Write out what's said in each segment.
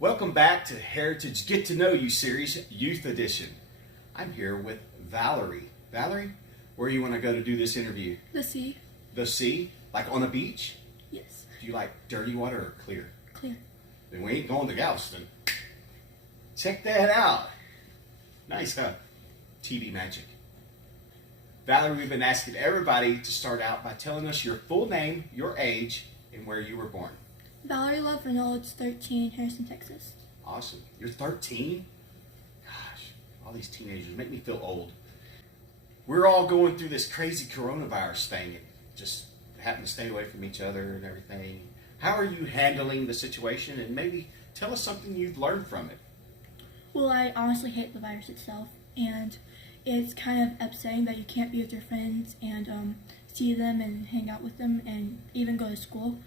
Welcome back to Heritage Get to Know You series, Youth Edition. I'm here with Valerie. Valerie, where do you want to go to do this interview? The sea. The sea? Like on a beach? Yes. Do you like dirty water or clear? Clear. Then we ain't going to Galveston. Check that out. Nice, huh? TV magic. Valerie, we've been asking everybody to start out by telling us your full name, your age, and where you were born. Valerie Love Reynolds, 13, Harrison, Texas. Awesome. You're 13? Gosh, all these teenagers make me feel old. We're all going through this crazy coronavirus thing and just having to stay away from each other and everything. How are you handling the situation? And maybe tell us something you've learned from it. Well, I honestly hate the virus itself, and it's kind of upsetting that you can't be with your friends and see them and hang out with them and even go to school.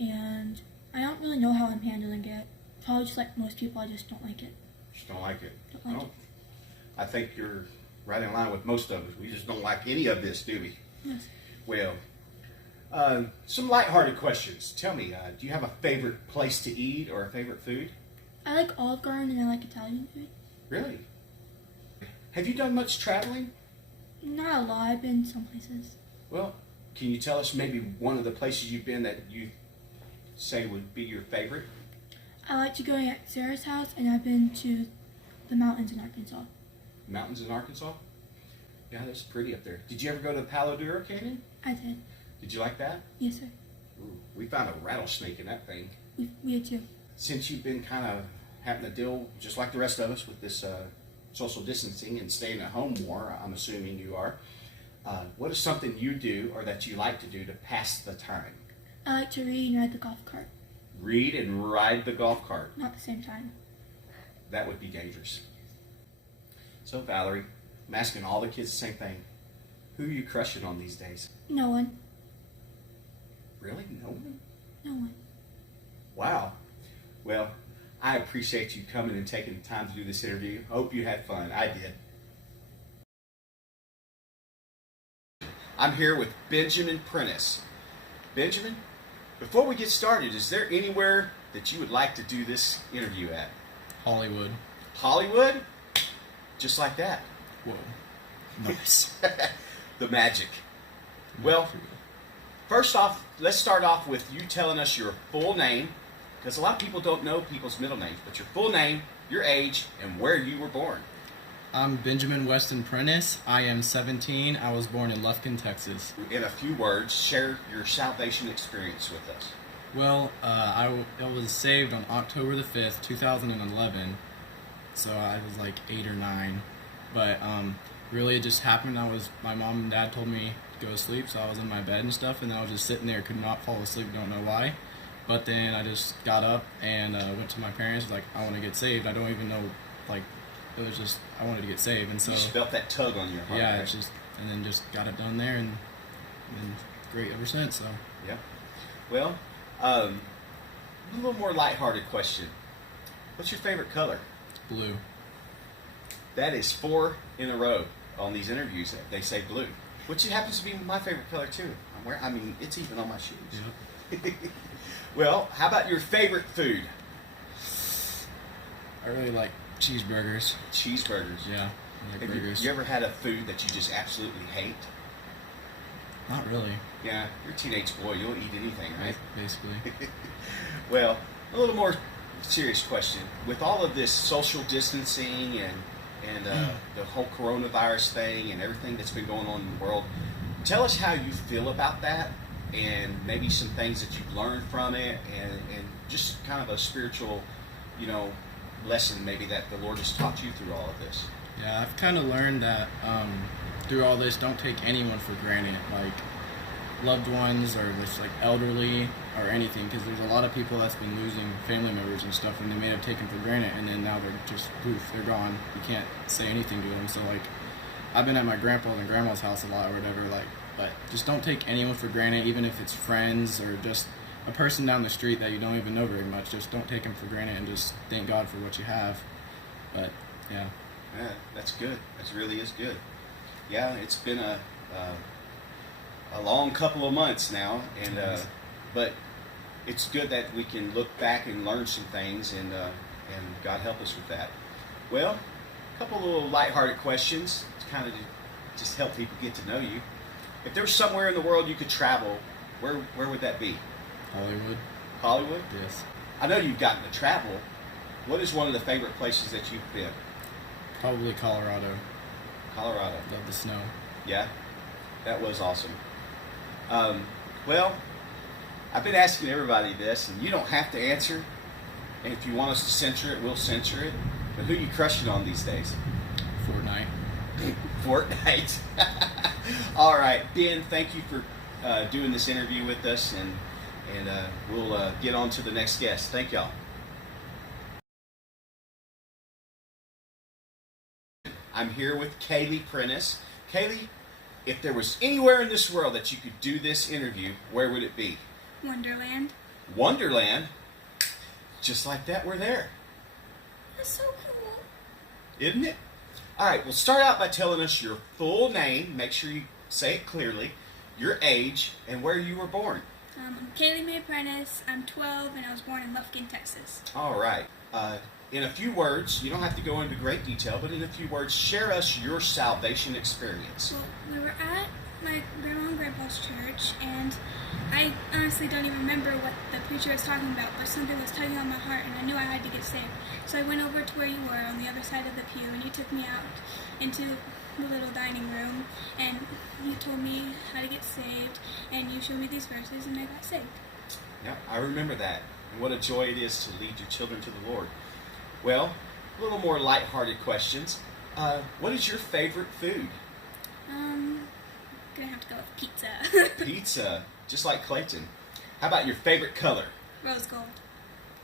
And I don't really know how I'm handling it. Probably just like most people, I just don't like it. Just don't like it? Don't like it. I think you're right in line with most of us. We just don't like any of this, do we? Yes. Well, some lighthearted questions. Tell me, do you have a favorite place to eat or a favorite food? I like Olive Garden and I like Italian food. Really? Have you done much traveling? Not a lot. I've been some places. Well, can you tell us maybe one of the places you've been that you say would be your favorite? I like to go at Sarah's house, and I've been to the mountains in Arkansas. Mountains in Arkansas? Yeah, that's pretty up there. Did you ever go to the Palo Duro Canyon? I did. Did you like that? Yes, sir. Ooh, we found a rattlesnake in that thing. We did too. Since you've been kind of having to deal, just like the rest of us, with this social distancing and staying at home more, I'm assuming you are, what is something you do or that you like to do to pass the time? I like to read and ride the golf cart. Read and ride the golf cart. Not at the same time. That would be dangerous. So, Valerie, I'm asking all the kids the same thing. Who are you crushing on these days? No one. Really? No one? No one. Wow. Well, I appreciate you coming and taking the time to do this interview. Hope you had fun. I did. I'm here with Benjamin Prentice. Benjamin, before we get started, is there anywhere that you would like to do this interview at? Hollywood. Hollywood? Just like that. Whoa. Nice. The magic. Well, first off, let's start off with you telling us your full name, because a lot of people don't know people's middle names, but your full name, your age, and where you were born. I'm Benjamin Weston Prentice. I am 17. I was born in Lufkin, Texas. In a few words, share your salvation experience with us. Well, I was saved on October the 5th, 2011. So I was like 8 or 9. But really it just happened. My mom and dad told me to go to sleep, so I was in my bed and stuff, and I was just sitting there, could not fall asleep, don't know why. But then I just got up and went to my parents, like, I want to get saved. I don't even know, like, it was just, I wanted to get saved, and so... You just felt that tug on your heart. Yeah, right? it's just, and then just got it done there, and great ever since, so... Yeah. Well, a little more lighthearted question. What's your favorite color? Blue. That is 4 in a row on these interviews that they say blue, which happens to be my favorite color, too. It's even on my shoes. Yeah. Well, how about your favorite food? I really like cheeseburgers. Cheeseburgers. Yeah, I like Have burgers. you ever had a food that you just absolutely hate? Not really. Yeah, you're a teenage boy. You'll eat anything, right? Basically. Well, a little more serious question. With all of this social distancing and the whole coronavirus thing and everything that's been going on in the world, tell us how you feel about that and maybe some things that you've learned from it and just kind of a spiritual, lesson maybe that the Lord has taught you through all of this. Yeah, I've kind of learned that through all this, don't take anyone for granted, like loved ones or just like elderly or anything, because there's a lot of people that's been losing family members and stuff, and they may have taken for granted, and then now they're just poof, they're gone. You can't say anything to them. So like, I've been at my grandpa's and grandma's house a lot or whatever, like, but just don't take anyone for granted, even if it's friends or just a person down the street that you don't even know very much. Just don't take them for granted and just thank God for what you have. But yeah. Yeah, that's good. That really is good. Yeah, it's been a long couple of months now, and but it's good that we can look back and learn some things, and God help us with that. Well, a couple little lighthearted questions to kind of just help people get to know you. If there was somewhere in the world you could travel, where would that be? Hollywood. Hollywood? Yes. I know you've gotten to travel. What is one of the favorite places that you've been? Probably Colorado. Colorado. Love the snow. Yeah, that was awesome. Well, I've been asking everybody this, and you don't have to answer. And if you want us to censor it, we'll censor it. But who are you crushing on these days? Fortnite. Fortnite. All right, Ben, thank you for doing this interview with us, and we'll get on to the next guest. Thank y'all. I'm here with Caylee Prentice. Caylee, if there was anywhere in this world that you could do this interview, where would it be? Wonderland. Wonderland? Just like that, we're there. That's so cool. Isn't it? All right, well, start out by telling us your full name. Make sure you say it clearly, your age, and where you were born. I'm Caylee Mae Prentice. I'm 12, and I was born in Lufkin, Texas. All right. In a few words, you don't have to go into great detail, but in a few words, share us your salvation experience. Well, we were at my grandma and grandpa's church, and I honestly don't even remember what the preacher was talking about, but something was tugging on my heart, and I knew I had to get saved. So I went over to where you were on the other side of the pew, and you took me out into the little dining room, and you told me how to get saved, and you showed me these verses, and I got saved. Yeah, I remember that. And what a joy it is to lead your children to the Lord. Well, a little more lighthearted questions. What is your favorite food? Gonna have to go with pizza. Pizza, just like Clayton. How about your favorite color? Rose gold.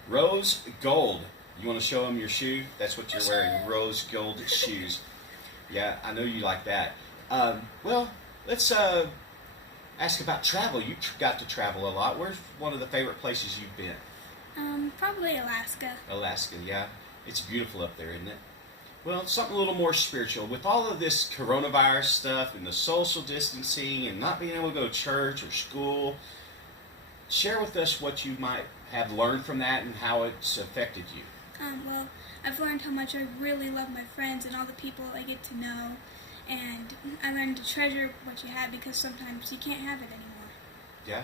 Rose gold. You want to show them your shoe? That's what you're wearing, rose gold shoes. Yeah, I know you like that. Well, let's ask about travel. You got to travel a lot. Where's one of the favorite places you've been? Probably Alaska. Alaska, yeah. It's beautiful up there, isn't it? Well, something a little more spiritual. With all of this coronavirus stuff and the social distancing and not being able to go to church or school, share with us what you might have learned from that and how it's affected you. Well, I've learned how much I really love my friends and all the people I get to know, and I learned to treasure what you have because sometimes you can't have it anymore. Yeah,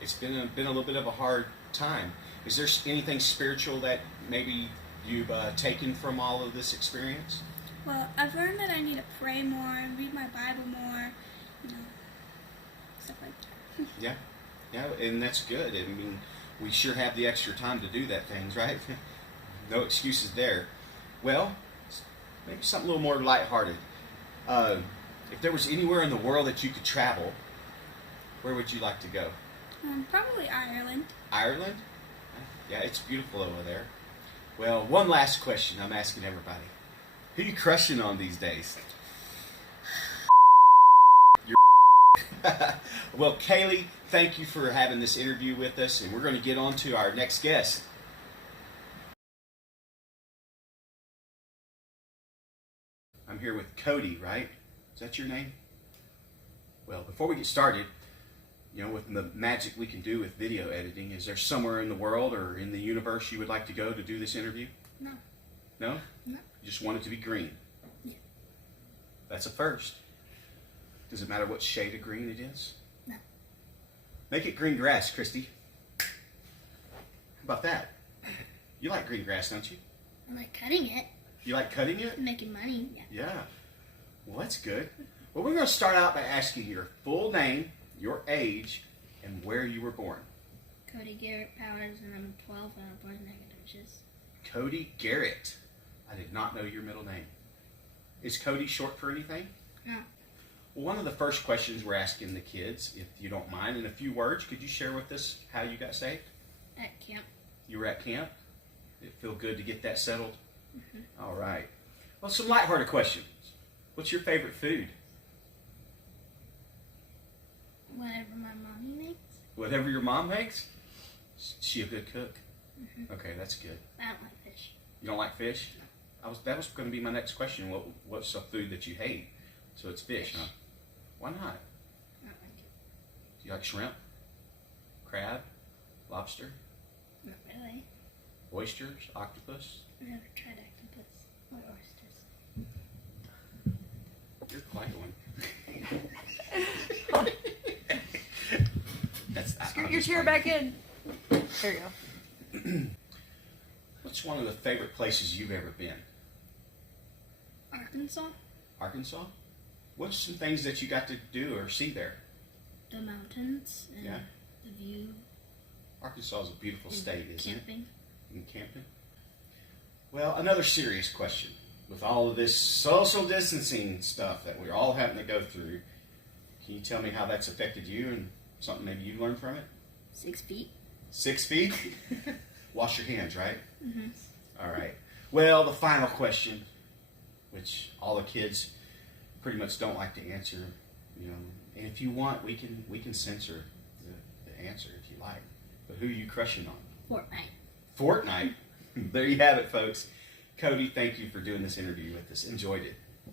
it's been a little bit of a hard time. Is there anything spiritual that maybe you've taken from all of this experience? Well, I've learned that I need to pray more and read my Bible more, stuff like that. Yeah, and that's good. I mean, we sure have the extra time to do that things, right? No excuses there. Well, maybe something a little more lighthearted. If there was anywhere in the world that you could travel, where would you like to go? Probably Ireland. Ireland? Yeah, it's beautiful over there. Well, one last question I'm asking everybody. Who are you crushing on these days? Well, Caylee, thank you for having this interview with us, and we're going to get on to our next guest. I'm here with Cody, right? Is that your name? Well, before we get started, with the magic we can do with video editing, is there somewhere in the world or in the universe you would like to go to do this interview? No. No? No. You just want it to be green? Yeah. That's a first. Does it matter what shade of green it is? No. Make it green grass, Christy. How about that? You like green grass, don't you? I like cutting it. You like cutting it? Making money, yeah. Yeah. Well, that's good. Well, we're going to start out by asking your full name, your age, and where you were born. Cody Garrett Powers, and I'm 12, and I'm born in Nacogdoches. Cody Garrett. I did not know your middle name. Is Cody short for anything? No. Well, one of the first questions we're asking the kids, if you don't mind, in a few words, could you share with us how you got saved? At camp. You were at camp? Did it feel good to get that settled? Mm-hmm. All right. Well, some lighthearted questions. What's your favorite food? Whatever my mommy makes. Whatever your mom makes? Is she a good cook? Mm-hmm. Okay, that's good. I don't like fish. You don't like fish? That was going to be my next question. What's a food that you hate? So it's fish, huh? Why not? I don't like it. Do you like shrimp? Crab? Lobster? Not really. Oysters? Octopus? Never tried octopus or oysters. You're quite one. Scoot your chair back in. There you go. What's one of the favorite places you've ever been? Arkansas, Arkansas? What's some things that you got to do or see there? the mountains, and Yeah. the view. Arkansas is a beautiful and state, isn't camping. it? And camping. Well, another serious question. With all of this social distancing stuff that we're all having to go through, can you tell me how that's affected you and something maybe you learned from it? 6 feet. 6 feet? Wash your hands, right? Mm-hmm. All right. Well, the final question, which all the kids pretty much don't like to answer, you know, and if you want, we can censor the answer if you like. But who are you crushing on? Fortnite. Fortnite. There you have it, folks. Cody, thank you for doing this interview with us. Enjoyed it.